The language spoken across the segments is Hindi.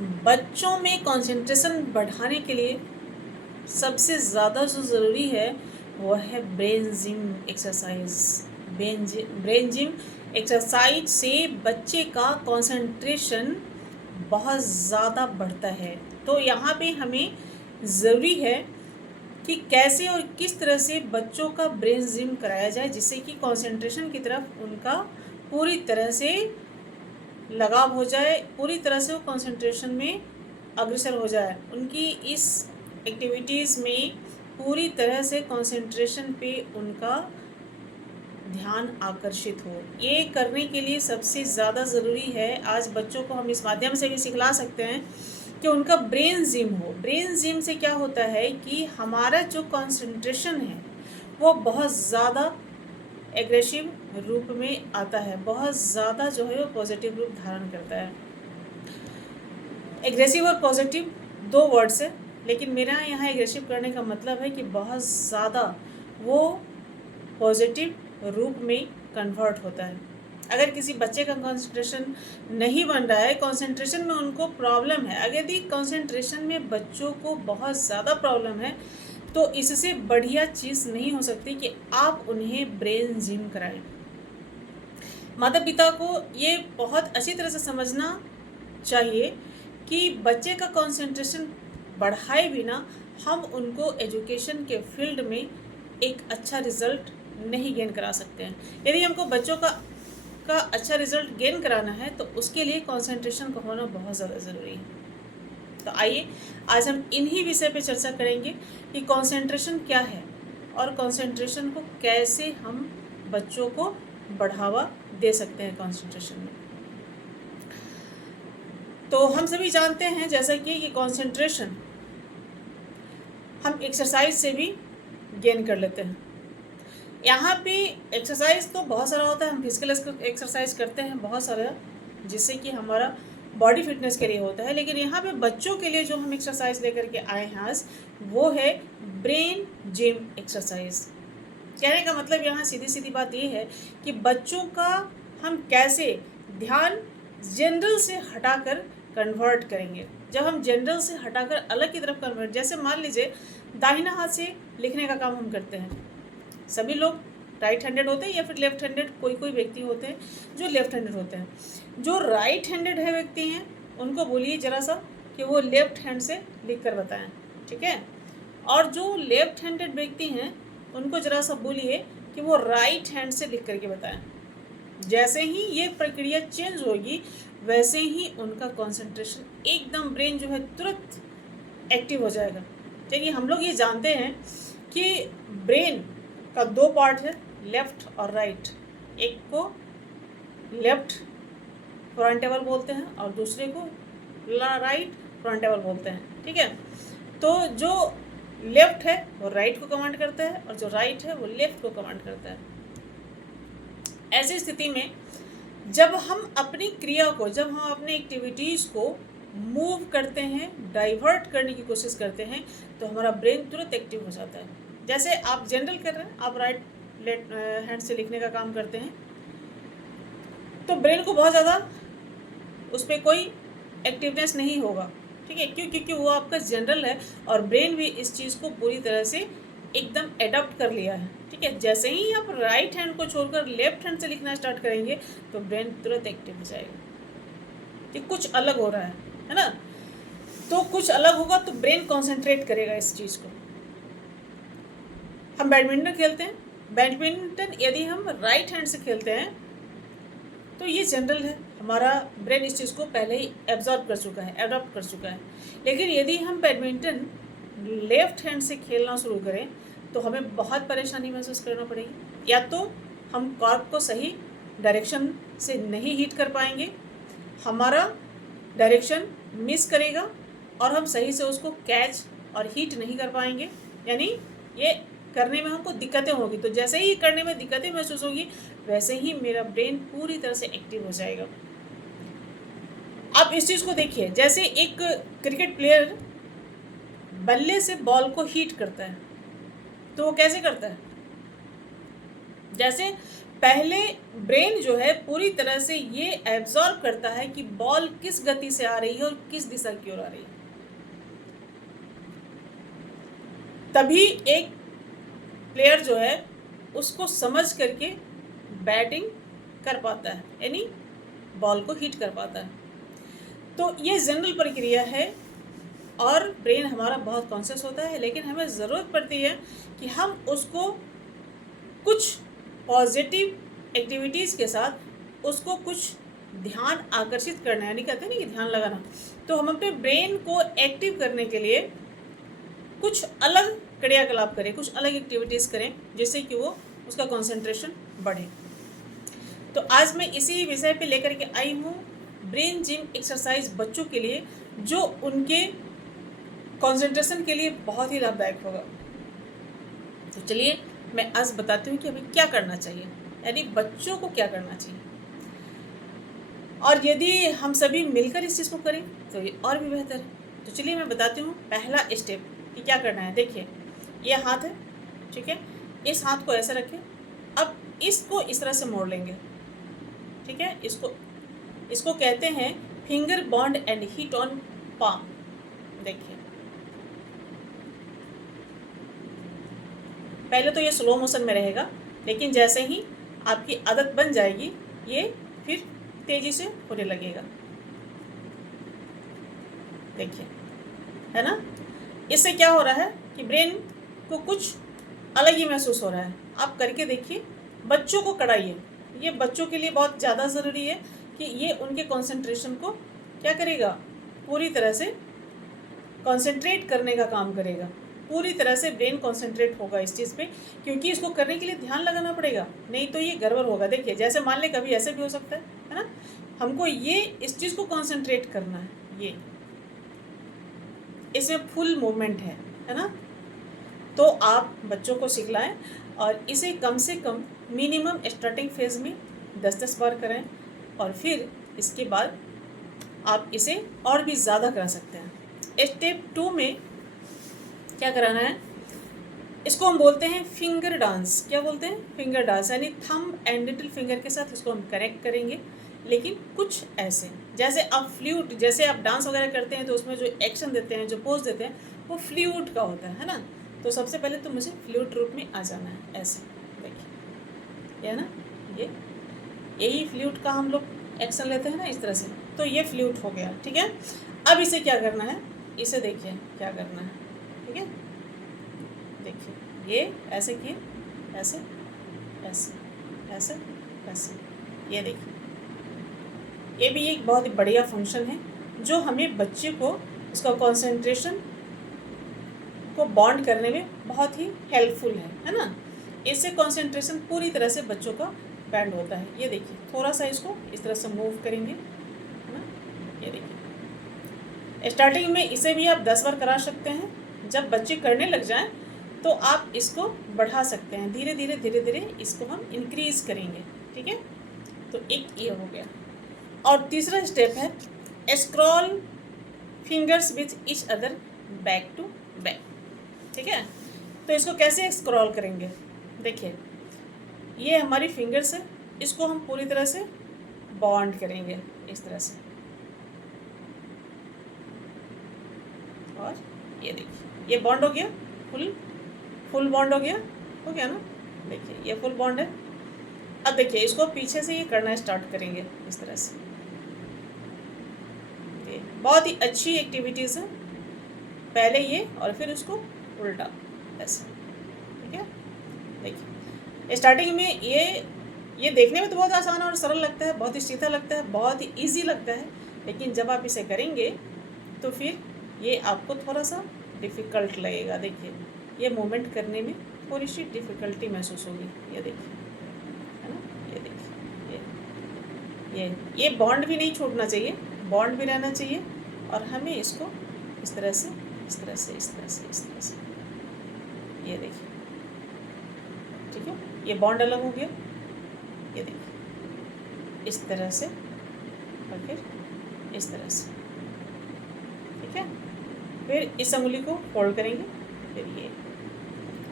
बच्चों में कंसंट्रेशन बढ़ाने के लिए सबसे ज़्यादा जो ज़रूरी है वो है brain gym exercise. Brain gym exercise से बच्चे का कंसंट्रेशन बहुत ज़्यादा बढ़ता है। तो यहाँ पे हमें ज़रूरी है कि कैसे और किस तरह से बच्चों का ब्रेन जिम कराया जाए जिससे कि कंसंट्रेशन की तरफ उनका पूरी तरह से लगाव हो जाए, पूरी तरह से वो कंसंट्रेशन में अग्रसर हो जाए, उनकी इस एक्टिविटीज़ में पूरी तरह से कंसंट्रेशन पे उनका ध्यान आकर्षित हो। ये करने के लिए सबसे ज़्यादा ज़रूरी है, आज बच्चों को हम इस माध्यम से भी सिखला सकते हैं कि उनका ब्रेन जिम हो। ब्रेन जिम से क्या होता है कि हमारा जो कंसंट्रेशन है वो बहुत ज़्यादा एग्रेसिव रूप में आता है, बहुत ज़्यादा जो है वो पॉजिटिव रूप धारण करता है। एग्रेसिव और पॉजिटिव दो वर्ड्स है, लेकिन मेरा यहाँ एग्रेसिव करने का मतलब है कि बहुत ज़्यादा वो पॉजिटिव रूप में कन्वर्ट होता है। अगर किसी बच्चे का कंसंट्रेशन नहीं बन रहा है, कंसंट्रेशन में उनको प्रॉब्लम है, अगर यदि कंसंट्रेशन में बच्चों को बहुत ज़्यादा प्रॉब्लम है तो इससे बढ़िया चीज़ नहीं हो सकती कि आप उन्हें ब्रेन जिम कराएं। माता पिता को ये बहुत अच्छी तरह से समझना चाहिए कि बच्चे का कंसंट्रेशन बढ़ाए बिना हम उनको एजुकेशन के फील्ड में एक अच्छा रिज़ल्ट नहीं गेन करा सकते हैं। यदि हमको बच्चों का अच्छा रिज़ल्ट गेन कराना है तो उसके लिए कंसंट्रेशन का होना बहुत ज़्यादा ज़रूरी है। तो आइए आज हम इन्हीं विषय पे चर्चा करेंगे कि कंसंट्रेशन क्या है और कंसंट्रेशन को कैसे हम बच्चों को बढ़ावा दे सकते हैं कंसंट्रेशन में। तो हम सभी जानते हैं जैसा कि ये कंसंट्रेशन हम एक्सरसाइज से भी गेन कर लेते हैं। यहाँ पे एक्सरसाइज तो बहुत सारा होता है, हम फिजिकल एक्सरसाइज करते हैं बहुत सारा, जिससे कि हमारा बॉडी फिटनेस के लिए होता है, लेकिन यहाँ पे बच्चों के लिए जो हम एक्सरसाइज लेकर के आए हैं आज वो है ब्रेन जिम एक्सरसाइज। कहने का मतलब यहाँ सीधी सीधी बात ये है कि बच्चों का हम कैसे ध्यान जनरल से हटाकर कन्वर्ट करेंगे। जब हम जनरल से हटाकर अलग की तरफ कन्वर्ट, जैसे मान लीजिए दाहिना हाथ से लिखने का काम हम करते हैं, सभी लोग राइट हैंडेड होते हैं या फिर लेफ्ट हैंडेड, कोई कोई व्यक्ति होते हैं जो लेफ्ट हैंडेड होते हैं। जो राइट हैंडेड है व्यक्ति हैं उनको बोलिए ज़रा सा कि वो लेफ्ट हैंड से लिख कर बताएं, ठीक है। और जो लेफ्ट हैंडेड व्यक्ति हैं उनको ज़रा सा बोलिए कि वो राइट हैंड से लिख करके बताएं। जैसे ही ये प्रक्रिया चेंज होगी वैसे ही उनका कंसंट्रेशन एकदम ब्रेन जो है तुरंत एक्टिव हो जाएगा। चलिए हम लोग ये जानते हैं कि ब्रेन का दो पार्ट है, लेफ्ट और राइट। एक को लेफ्ट फ्रंटेबल बोलते हैं और दूसरे को राइट फ्रंटेबल बोलते हैं, ठीक है। तो जो लेफ्ट है वो राइट को कमांड करता है और जो राइट है वो लेफ्ट को कमांड करता है। ऐसी स्थिति में जब हम अपनी क्रिया को, जब हम अपनी एक्टिविटीज़ को मूव करते हैं, डाइवर्ट करने की कोशिश करते हैं, तो हमारा ब्रेन तुरंत एक्टिव हो जाता है। जैसे आप जनरल कर रहे हैं, आप राइट हैंड से लिखने का काम करते हैं तो ब्रेन को बहुत ज़्यादा उस पर कोई एक्टिवनेस नहीं होगा, ठीक है। क्यों? क्योंकि वो आपका जनरल है और ब्रेन भी इस चीज़ को पूरी तरह से एकदम एडप्ट कर लिया है, ठीक है। जैसे ही आप राइट हैंड को छोड़कर लेफ्ट हैंड से लिखना स्टार्ट करेंगे तो ब्रेन तुरंत एक्टिव हो जाएगा कि कुछ अलग हो रहा है ना। तो कुछ अलग होगा तो ब्रेन कॉन्सेंट्रेट करेगा इस चीज़ को। हम बैडमिंटन खेलते हैं, बैडमिंटन यदि हम राइट हैंड से खेलते हैं तो ये जनरल है, हमारा ब्रेन इस चीज़ को पहले ही एब्जॉर्ब कर चुका है, एडॉप्ट कर चुका है। लेकिन यदि हम बैडमिंटन लेफ्ट हैंड से खेलना शुरू करें तो हमें बहुत परेशानी महसूस करना पड़ेगी। या तो हम कॉर्क को सही डायरेक्शन से नहीं हिट कर पाएंगे, हमारा डायरेक्शन मिस करेगा और हम सही से उसको कैच और हिट नहीं कर पाएंगे, यानी ये करने में हमको दिक्कतें होगी। तो जैसे ही करने में दिक्कतें महसूस होगी वैसे ही मेरा ब्रेन पूरी तरह से एक्टिव हो जाएगा। आप इस चीज़ को देखिए, जैसे एक क्रिकेट प्लेयर बल्ले से बॉल को हिट करता है तो वो कैसे करता है? जैसे पहले ब्रेन जो है पूरी तरह से ये एब्जॉर्ब करता है कि बॉल किस गति से आ रही है और किस दिशा की ओर आ रही है, तभी एक प्लेयर जो है उसको समझ करके बैटिंग कर पाता है, यानी बॉल को हिट कर पाता है। तो ये जनरल प्रक्रिया है और ब्रेन हमारा बहुत कॉन्शियस होता है, लेकिन हमें ज़रूरत पड़ती है कि हम उसको कुछ पॉजिटिव एक्टिविटीज़ के साथ उसको कुछ ध्यान आकर्षित करना, यानी कहते हैं ना कि ध्यान लगाना। तो हम अपने ब्रेन को एक्टिव करने के लिए कुछ अलग क्रियाकलाप करें, कुछ अलग एक्टिविटीज़ करें, जिससे कि वो उसका कंसंट्रेशन बढ़े। तो आज मैं इसी विषय पे लेकर के आई हूँ ब्रेन जिम एक्सरसाइज बच्चों के लिए, जो उनके कंसंट्रेशन के लिए बहुत ही लाभदायक होगा। तो चलिए मैं आज बताती हूँ कि हमें क्या करना चाहिए, यानी बच्चों को क्या करना चाहिए, और यदि हम सभी मिलकर इस चीज़ को करें तो ये और भी बेहतर है। तो चलिए मैं बताती हूँ पहला स्टेप कि क्या करना है। देखिए ये हाथ है, ठीक है, इस हाथ को ऐसे रखें। अब इसको इस तरह से मोड़ लेंगे, ठीक है। इसको कहते हैं finger bond and hit on palm. देखिए पहले तो ये स्लो मोशन में रहेगा, लेकिन जैसे ही आपकी आदत बन जाएगी ये फिर तेजी से होने लगेगा। देखिए, है ना। इससे क्या हो रहा है कि ब्रेन को कुछ अलग ही महसूस हो रहा है। आप करके देखिए, बच्चों को कराइए। ये बच्चों के लिए बहुत ज़्यादा ज़रूरी है कि ये उनके कंसंट्रेशन को क्या करेगा, पूरी तरह से कंसंट्रेट करने का काम करेगा। पूरी तरह से ब्रेन कंसंट्रेट होगा इस चीज़ पे, क्योंकि इसको करने के लिए ध्यान लगाना पड़ेगा, नहीं तो ये गड़बड़ होगा। देखिए जैसे मान लें कभी ऐसे भी हो सकता है ना। हमको ये इस चीज़ को कंसंट्रेट करना है, ये इसमें फुल मूवमेंट है ना। तो आप बच्चों को सिखलाएं और इसे कम से कम मिनिमम स्टार्टिंग फेज़ में 10-10 बार करें, और फिर इसके बाद आप इसे और भी ज़्यादा करा सकते हैं। स्टेप 2 में क्या कराना है, इसको हम बोलते हैं फिंगर डांस। क्या बोलते हैं? फिंगर डांस, यानी थंब एंड लिटिल फिंगर के साथ इसको हम करेक्ट करेंगे, लेकिन कुछ ऐसे जैसे आप फ्लूट, जैसे आप डांस वगैरह करते हैं तो उसमें जो एक्शन देते हैं, जो पोज देते हैं, वो फ्लूट का होता है ना। तो सबसे पहले तो मुझे फ्लूट रूप में आ जाना है, ऐसे देखिए, ये ना, ये यही फ्लूट का हम लोग एक्शन लेते हैं ना, इस तरह से। तो ये फ्लूट हो गया, ठीक है। अब इसे क्या करना है, इसे देखिए क्या करना है, ठीक है। देखिए ये ऐसे किए, ऐसे ऐसे ऐसे ऐसे, ये देखिए, ये भी एक बहुत ही बढ़िया फंक्शन है जो हमें बच्चे को उसका कंसंट्रेशन को बॉन्ड करने में बहुत ही हेल्पफुल है ना। इससे कंसंट्रेशन पूरी तरह से बच्चों का बैंड होता है। ये देखिए थोड़ा सा इसको इस तरह से मूव करेंगे, है ना। ये देखिए स्टार्टिंग में इसे भी आप 10 बार करा सकते हैं। जब बच्चे करने लग जाएं तो आप इसको बढ़ा सकते हैं, धीरे धीरे इसको हम इंक्रीज़ करेंगे, ठीक है। तो एक ये हो गया। और तीसरा स्टेप है scroll fingers with each other back to back, ठीक है। तो इसको कैसे स्क्रॉल करेंगे, देखिए ये हमारी फिंगर्स है, इसको हम पूरी तरह से बॉन्ड करेंगे इस तरह से, और ये देखिए ये बॉन्ड हो गया, फुल बॉन्ड हो गया ना। देखिए ये फुल बॉन्ड है। अब देखिए इसको पीछे से ये करना स्टार्ट करेंगे इस तरह से। ये बहुत ही अच्छी एक्टिविटीज़ है, पहले ये और फिर उसको उल्टा ऐसे, ठीक है। देखिए स्टार्टिंग में ये देखने में तो बहुत आसान और सरल लगता है, बहुत ही सीधा लगता है, बहुत ही ईजी लगता है, लेकिन जब आप इसे करेंगे तो फिर ये आपको थोड़ा सा डिफ़िकल्ट लगेगा। देखिए ये मूवमेंट करने में थोड़ी सी डिफ़िकल्टी महसूस होगी, ये देखिए, है ना। ये देखिए ये बॉन्ड भी नहीं छूटना चाहिए, बॉन्ड भी रहना चाहिए, और हमें इसको इस तरह से इस तरह से इस तरह से इस तरह से, ये देखिए, ठीक है। ये बॉन्ड अलग हो गया, ये देखिए इस तरह से, और फिर इस तरह से, ठीक है। फिर इस उंगली को फोल्ड करेंगे, फिर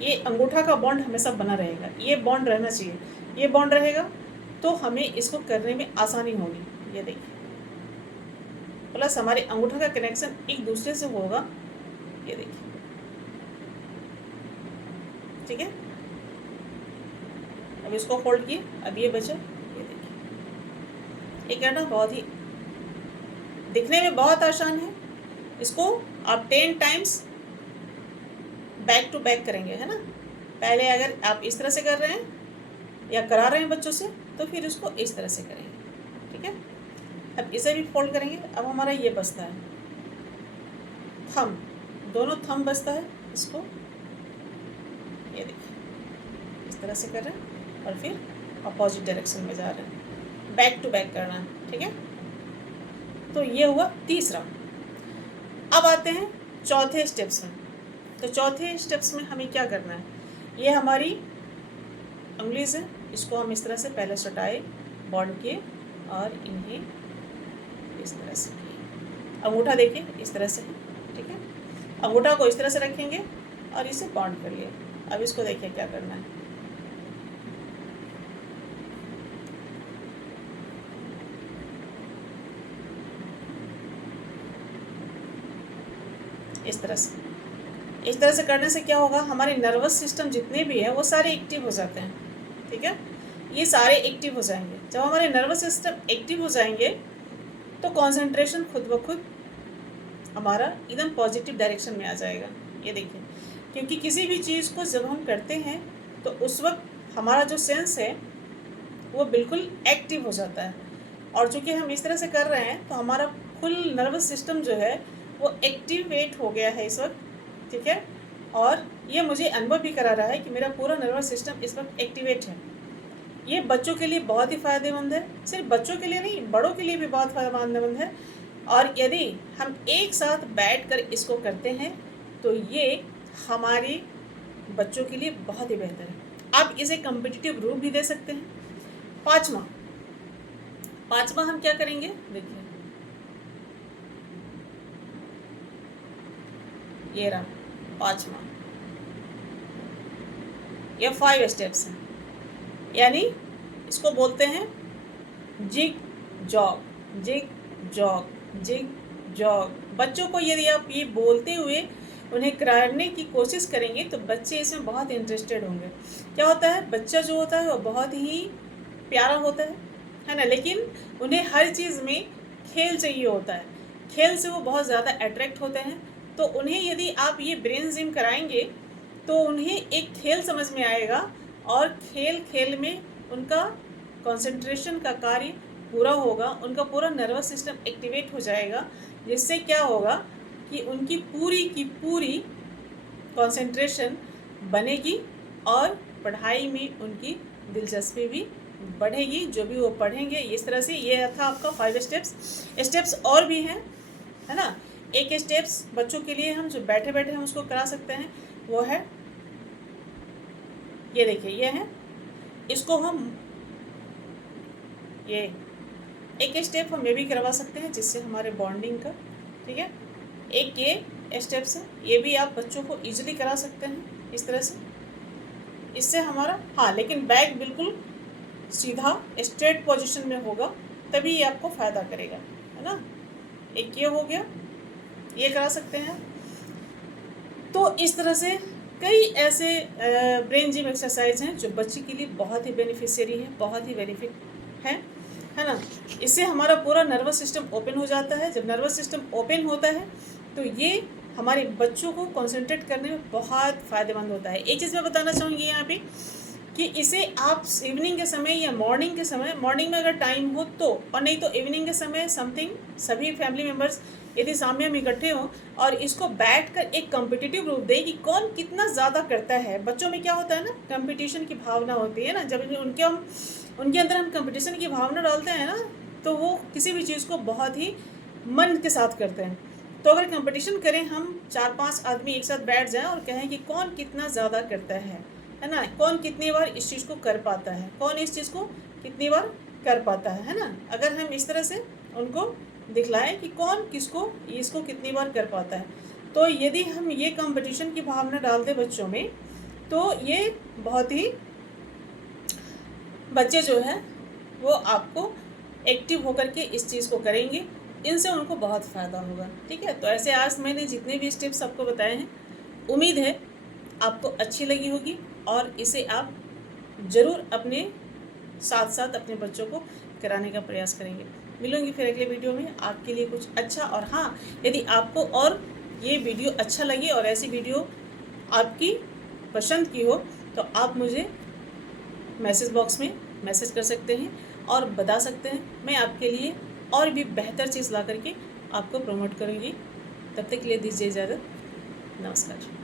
ये अंगूठा का बॉन्ड हमेशा बना रहेगा, ये बॉन्ड रहना चाहिए। ये बॉन्ड रहेगा तो हमें इसको करने में आसानी होगी। ये देखिए, प्लस हमारे अंगूठा का कनेक्शन एक दूसरे से होगा। ये देखिए, ठीक है। अब इसको फोल्ड किए, अब ये बचा। ये देखिए, ये करना बहुत ही दिखने में बहुत आसान है। इसको आप 10 टाइम्स बैक टू बैक करेंगे, है ना। पहले अगर आप इस तरह से कर रहे हैं या करा रहे हैं बच्चों से, तो फिर इसको इस तरह से करेंगे, ठीक है। अब इसे भी फोल्ड करेंगे। अब हमारा ये बचता है थंब, दोनों थंब बचता है। इसको ये देखिए इस तरह से कर रहे हैं और फिर अपोजिट डायरेक्शन में जा रहे हैं, बैक टू बैक करना है, ठीक है। तो ये हुआ तीसरा। अब आते हैं चौथे स्टेप्स में। तो चौथे स्टेप्स में हमें क्या करना है, ये हमारी उंगली से इसको हम इस तरह से पहले सटाए, बॉन्ड किए और इन्हें इस तरह से किए। अंगूठा देखिए इस तरह से है, ठीक है। अंगूठा को इस तरह से रखेंगे और इसे बॉन्ड कर लिए। अब इसको देखिए क्या करना है, इस तरह से। इस तरह से करने से क्या होगा, हमारे नर्वस सिस्टम जितने भी है वो सारे एक्टिव हो जाते हैं, ठीक है। ये सारे एक्टिव हो जाएंगे। जब हमारे नर्वस सिस्टम एक्टिव हो जाएंगे तो कंसंट्रेशन खुद ब खुद हमारा एकदम पॉजिटिव डायरेक्शन में आ जाएगा। ये देखिए, क्योंकि किसी भी चीज़ को जब हम करते हैं तो उस वक्त हमारा जो सेंस है वो बिल्कुल एक्टिव हो जाता है। और चूँकि हम इस तरह से कर रहे हैं तो हमारा फुल नर्वस सिस्टम जो है वो एक्टिवेट हो गया है इस वक्त, ठीक है। और ये मुझे अनुभव भी करा रहा है कि मेरा पूरा नर्वस सिस्टम इस वक्त एक्टिवेट है। ये बच्चों के लिए बहुत ही फ़ायदेमंद है, सिर्फ बच्चों के लिए नहीं, बड़ों के लिए भी बहुत फ़ायदेमंद है। और यदि हम एक साथ बैठकर इसको करते हैं तो ये हमारे बच्चों के लिए बहुत ही बेहतर है। आप इसे कम्पिटिटिव रूप भी दे सकते हैं। पाँचवा हम क्या करेंगे, देखिए ये रहा पाँचवा। ये 5 स्टेप्स हैं, यानी इसको बोलते हैं jig jog, jig jog, jig jog. बच्चों को यदि आप ये बोलते हुए उन्हें कराने की कोशिश करेंगे तो बच्चे इसमें बहुत इंटरेस्टेड होंगे। क्या होता है, बच्चा जो होता है वो बहुत ही प्यारा होता है ना, लेकिन उन्हें हर चीज़ में खेल चाहिए होता है। खेल से वो बहुत ज़्यादा अट्रैक्ट होते हैं। तो उन्हें यदि आप ये ब्रेन जिम कराएंगे तो उन्हें एक खेल समझ में आएगा और खेल खेल में उनका कंसंट्रेशन का कार्य पूरा होगा, उनका पूरा नर्वस सिस्टम एक्टिवेट हो जाएगा, जिससे क्या होगा कि उनकी पूरी की पूरी कंसंट्रेशन बनेगी और पढ़ाई में उनकी दिलचस्पी भी बढ़ेगी, जो भी वो पढ़ेंगे। इस तरह से ये था आपका 5 स्टेप्स और भी हैं, है ना। एक स्टेप्स बच्चों के लिए हम जो बैठे बैठे हम उसको करा सकते हैं वो है, ये देखिए ये है, इसको हम ये एक स्टेप हम ये भी करवा सकते हैं जिससे हमारे बॉन्डिंग का, ठीक है। एक ये स्टेप्स है, ये भी आप बच्चों को इजीली करा सकते हैं इस तरह से। इससे हमारा, हाँ लेकिन बैक बिल्कुल सीधा स्ट्रेट पोजीशन में होगा, तभी ये आपको फ़ायदा करेगा, है ना। एक ये हो गया, ये करा सकते हैं। तो इस तरह से कई ऐसे ब्रेन जिम एक्सरसाइज हैं जो बच्चे के लिए बहुत ही बेनिफिशियरी है, बहुत ही बेनिफिट है ना। इससे हमारा पूरा नर्वस सिस्टम ओपन हो जाता है। जब नर्वस सिस्टम ओपन होता है तो ये हमारे बच्चों को कंसंट्रेट करने में बहुत फ़ायदेमंद होता है। एक चीज़ मैं बताना चाहूँगी यहाँ पे कि इसे आप इवनिंग के समय या मॉर्निंग के समय, मॉर्निंग में अगर टाइम हो तो, और नहीं तो इवनिंग के समय समथिंग सभी फैमिली मेम्बर्स यदि सामने हम इकट्ठे हों और इसको बैठकर एक कॉम्पिटिटिव रूप दें कि कौन कितना ज़्यादा करता है। बच्चों में क्या होता है ना, कंपटीशन की भावना होती है ना। जब उनके अंदर हम कंपटीशन की भावना डालते हैं ना तो वो किसी भी चीज़ को बहुत ही मन के साथ करते हैं। तो अगर कंपटीशन करें, हम 4-5 आदमी एक साथ बैठ जाएं और कहें कि कौन कितना ज़्यादा करता है ना, कौन कितनी बार इस चीज़ को कर पाता है, कौन इस चीज़ को कितनी बार कर पाता है ना। अगर हम इस तरह से उनको दिखलाएं कि कौन किसको इसको कितनी बार कर पाता है, तो यदि हम ये कंपटीशन की भावना डाल दें बच्चों में तो ये बहुत ही बच्चे जो है वो आपको एक्टिव होकर के इस चीज़ को करेंगे, इनसे उनको बहुत फ़ायदा होगा। ठीक है, तो ऐसे आज मैंने जितने भी स्टेप्स आपको बताए हैं, उम्मीद है आपको अच्छी लगी होगी और इसे आप ज़रूर अपने साथ साथ अपने बच्चों को कराने का प्रयास करेंगे। मिलूंगी फिर अगले वीडियो में आपके लिए कुछ अच्छा। और हाँ, यदि आपको और ये वीडियो अच्छा लगे और ऐसी वीडियो आपकी पसंद की हो तो आप मुझे मैसेज बॉक्स में मैसेज कर सकते हैं और बता सकते हैं। मैं आपके लिए और भी बेहतर चीज़ ला करके आपको प्रमोट करूँगी। तब तक के लिए दीजिए इजाज़त। नमस्कार।